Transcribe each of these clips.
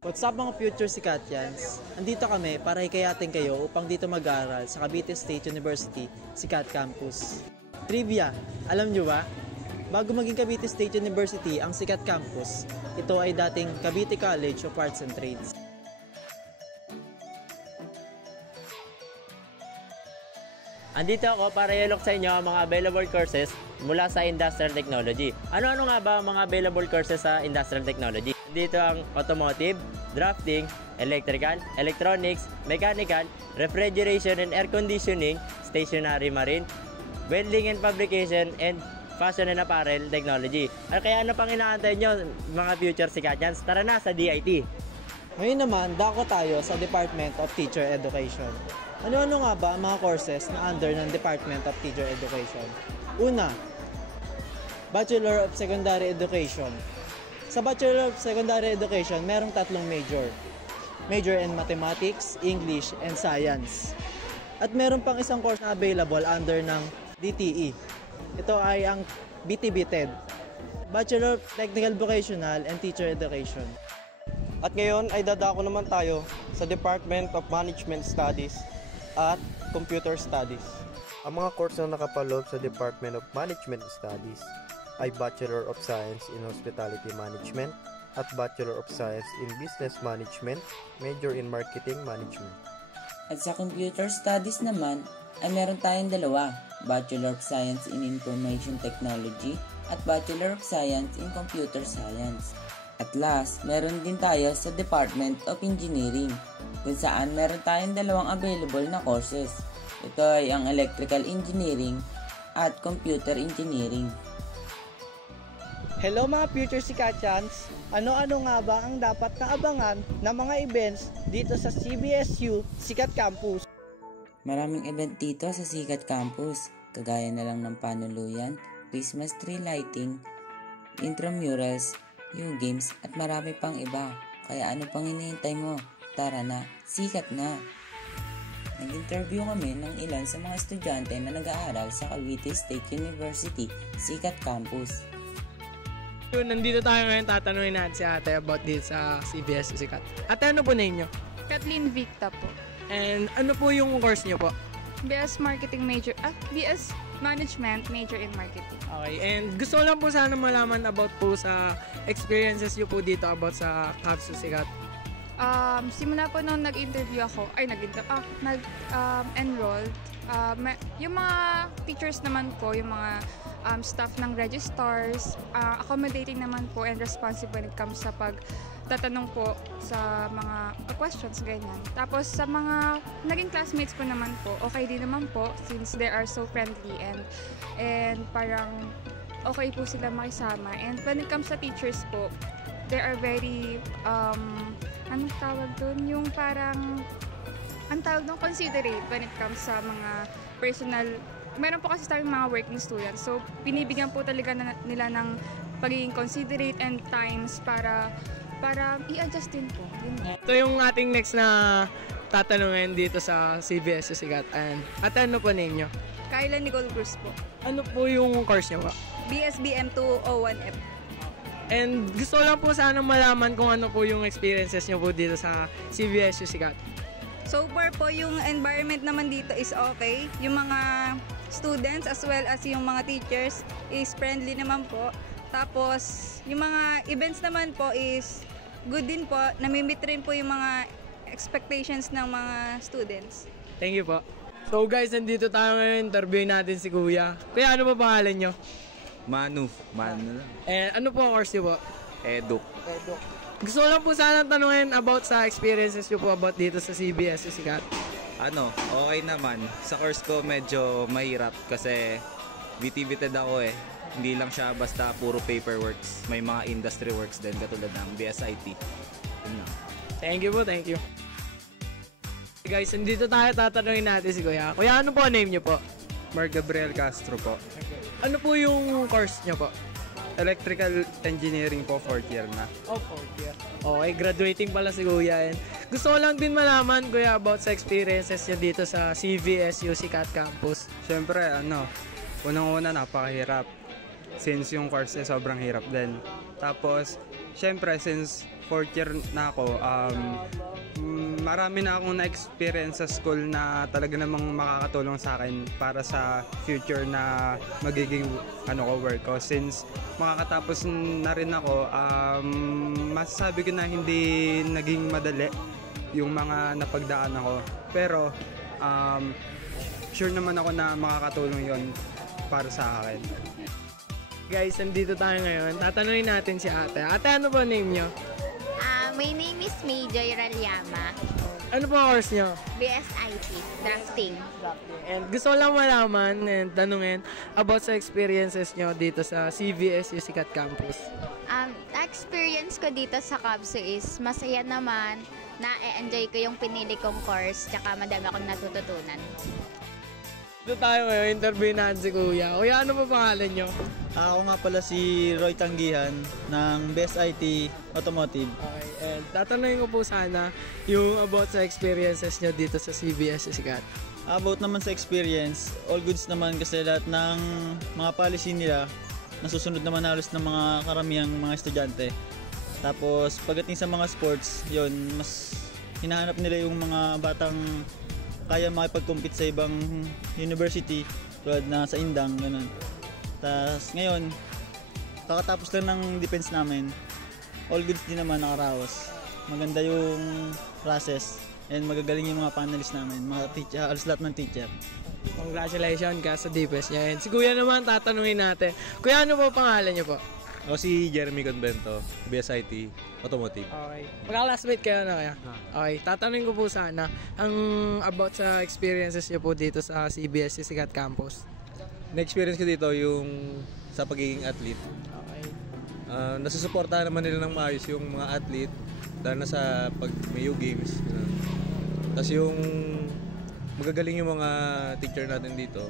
What's up mga future Sikatians? Andito kami para hikayatin kayo upang dito mag-aaral sa Cavite State University, Sikat Campus. Trivia, alam nyo ba? Bago maging Cavite State University ang Sikat Campus, ito ay dating Cavite College of Arts and Trades. Andito ako para i-look sa inyo ang mga available courses mula sa Industrial Technology. Ano-ano nga ba ang mga available courses sa Industrial Technology? Dito ang Automotive, Drafting, Electrical, Electronics, Mechanical, Refrigeration and Air Conditioning, Stationary Marine, Welding and Fabrication, and Fashion and Apparel Technology. Kaya ano pang inaantay nyo mga future Sikatians? Tara na sa DIT! Ngayon naman, dako tayo sa Department of Teacher Education. Ano-ano nga ba ang mga courses na under ng Department of Teacher Education? Una, Bachelor of Secondary Education. Sa Bachelor of Secondary Education, merong tatlong major. Major in Mathematics, English, and Science. At meron pang isang course na available under ng DTE. Ito ay ang BTB-TED, Bachelor of Technical Vocational and Teacher Education. At ngayon ay dadako naman tayo sa Department of Management Studies at Computer Studies. Ang mga course na nakapaloob sa Department of Management Studies ay Bachelor of Science in Hospitality Management at Bachelor of Science in Business Management, Major in Marketing Management. At sa Computer Studies naman ay meron tayong dalawa, Bachelor of Science in Information Technology at Bachelor of Science in Computer Science. At last, meron din tayo sa Department of Engineering, kung saan meron tayong dalawang available na courses. Ito ay ang Electrical Engineering at Computer Engineering. Hello mga future Sikatians! Ano-ano nga ba ang dapat naabangan ng mga events dito sa CBSU Sikat Campus? Maraming event dito sa Sikat Campus, kagaya na lang ng panuluyan, Christmas tree lighting, intramurals, new games at marami pang iba. Kaya ano pang hinihintay mo? Tara na, sikat na! Nag-interview kami ng ilan sa mga estudyante na nag-aaral sa Cavite State University, Sikat Campus. Nandito tayo ngayon, tatanungin natin si ate about dito sa CBS Sikat. Ate, ano po name nyo? Kathleen Victa po. And ano po yung course nyo po? BS Management, major in marketing. Okay, and gusto ko lang po sana malaman about po sa experiences nyo po dito about sa Campus Sikat. Simula po nung nag-interview ako, nag-enrolled, yung mga teachers naman po, yung mga staff ng registrars, accommodating naman po and responsive when it comes sa pagtatanong po sa mga questions, ganyan. Tapos sa mga naging classmates ko naman po, okay din naman po since they are so friendly and parang okay po sila makisama. And when it comes sa teachers po, they are very, anong tawag doon? Yung parang, ang tawag doon, considerate when it comes sa mga personal. Meron po kasi tayong mga working students. So, binibigyan po talaga nila ng pagiging considerate and times para i-adjust din po. Ito yung ating next na tatanungin dito sa CBS Sikat. And at ano po name nyo? Kyla Nicole Cruz po. Ano po yung course nyo po? BSBM 201F. And gusto lang po sana malaman kung ano po yung experiences nyo po dito sa CBS Sikat. So far po, yung environment naman dito is okay. Yung mga students as well as yung mga teachers is friendly naman po. Tapos, yung mga events naman po is good din po. Namimit rin po yung mga expectations ng mga students. Thank you po. So guys, nandito tayo ngayon. Interviewin natin si Kuya. Kuya, ano ba pangalan nyo? Manu lang. Ano po ang course nyo po? Edu. Gusto ko lang po sana tanungin about sa experiences nyo po about dito sa CBS Sikat. Okay naman. Sa course ko medyo mahirap kasi BTB-TED ako eh. Hindi lang siya basta puro paperworks. May mga industry works din katulad ng BSIT. Thank you po, thank you. Guys, nandito tayo tatanungin natin si Kuya. Kuya, ano po ang name nyo po? Mark Gabriel Castro po. Ano po yung course nyo po? Electrical Engineering po, 4th year na. Oh, 4th year. Okay, graduating pala si Kuya. And gusto ko lang din malaman, Kuya, about sa experiences niya dito sa CVSU Sikat Campus. Siyempre, unang-una, napakahirap. since yung course sobrang hirap din. Tapos, syempre, since 4th year na ako, marami na akong na-experience sa school na talaga namang makakatulong sa akin para sa future na magiging work ko. Since makakatapos na rin ako, masasabi ko na hindi naging madali yung mga napagdaan ako. Pero, sure naman ako na makakatulong yon para sa akin. Guys, nandito tayo ngayon. Tatanungin natin si ate. Ate, ano ba name nyo? My name is Mayjoy Ralyama. Ano po course nyo? BSIT, drafting. And gusto ko lang malaman and tanungin about sa experiences nyo dito sa CVSU Sikat Campus. Experience ko dito sa CABSU is masaya naman, na-enjoy ko yung pinili kong course, tsaka madami akong natututunan. Dito tayo ngayon, interview natin si Kuya. Kuya, ano po pangalan nyo? Ako nga pala si Roy Tanggihan ng BSIT Automotive. Okay, and tatanungin ko po sana yung about sa experiences nyo dito sa CVSU Sikat. About naman sa experience, all goods naman kasi lahat ng mga policy nila nasusunod naman halos ng mga karamihang mga estudyante. Tapos pagdating sa mga sports, yon mas hinahanap nila yung mga batang kaya makipag-compete sa ibang university tulad na sa Indang, ganun. Tapos ngayon, kakatapos lang ng defense namin, all goods din naman nakaraos. Maganda yung process and magagaling yung mga panelists namin, mga teacher, halos lahat ng teacher. Congratulations ka sa defense niya. And si Kuya naman, tatanungin natin. Kuya, ano po pangalan niyo po? Ako si Jeremy Convento, BSIT Automotive. Okay. Magka-classmate kayo na kaya? Okay. Tatanungin ko po sana ang about sa experiences niyo po dito sa CBSU Sikat Campus. Na-experience ko dito yung sa pagiging athlete. Okay. Nasusuportahan naman nila ng maayos yung mga athlete dahil na sa pag may games. Tapos yung magagaling yung mga teacher natin dito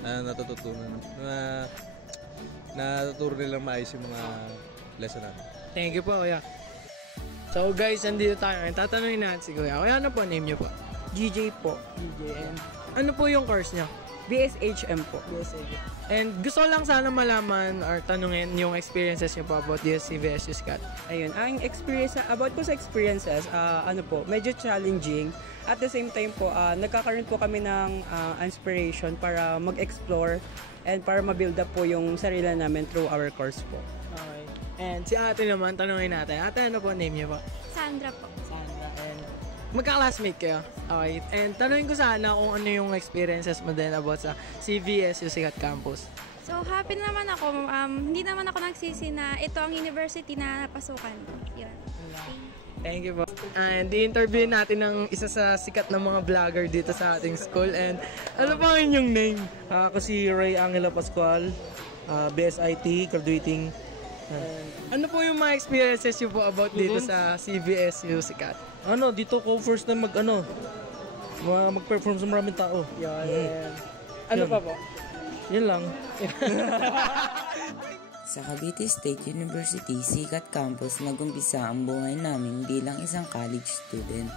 na natututunan na natuturo nilang maayos yung mga lesson natin. Thank you po, Kuya. So guys, nandito tayo ngayon. Tatanungin natin si Kuya. Kuya, ano po name niyo po? GJ po. GJ. And ano po yung course niyo? BSHM po. BSHM. And gusto lang sana malaman or tanungin yung experiences niyo po about the CVSU Sikat. Ayun, ang experience, about po sa experiences, medyo challenging. At the same time po, nagkakaroon po kami ng inspiration para mag-explore and para ma-build up po yung sarili namin through our course po. Okay. And si ate naman, tanungin natin. Ate, ano po name niyo po? Sandra po. Sandra. And magka-classmate kayo? Okay. And tanungin ko sana kung ano yung experiences mo din about sa CVSU Sikat Campus. So, happy naman ako. Hindi naman ako nagsisi na ito ang university na napasukan ko. Yun. Thank you po. And i-interview natin ng isa sa sikat na mga vlogger dito sa ating school. And ano pa ang inyong name? Ako si Ray Angela Pascual, BSIT, graduating. Ano po yung mga experiences nyo po about dito sa CVSU Sikat? Dito ko first time mag-perform sa maraming tao. Yan. Ano pa po? Yan lang. Sa Cavite State University, Sikat Campus, nag-umpisa ang buhay namin bilang isang college student.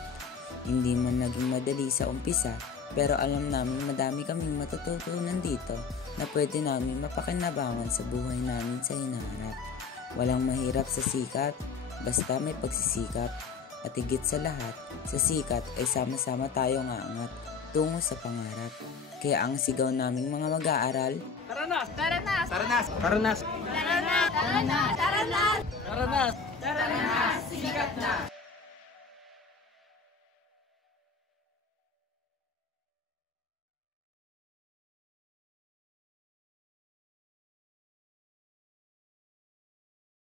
Hindi man naging madali sa umpisa, pero alam namin madami kaming matututunan dito na pwede namin mapakinabangan sa buhay namin sa hinaharap. Walang mahirap sa Sikat, basta may pagsisikap. At higit sa lahat, sa Sikat ay sama-sama tayong aangat tungo sa pangarap. Kaya ang sigaw naming mga mag-aaral, Taranas! Taranas! Taranas! Taranas! Taranas! Taranas! Taranas! Taranas! Sikat na!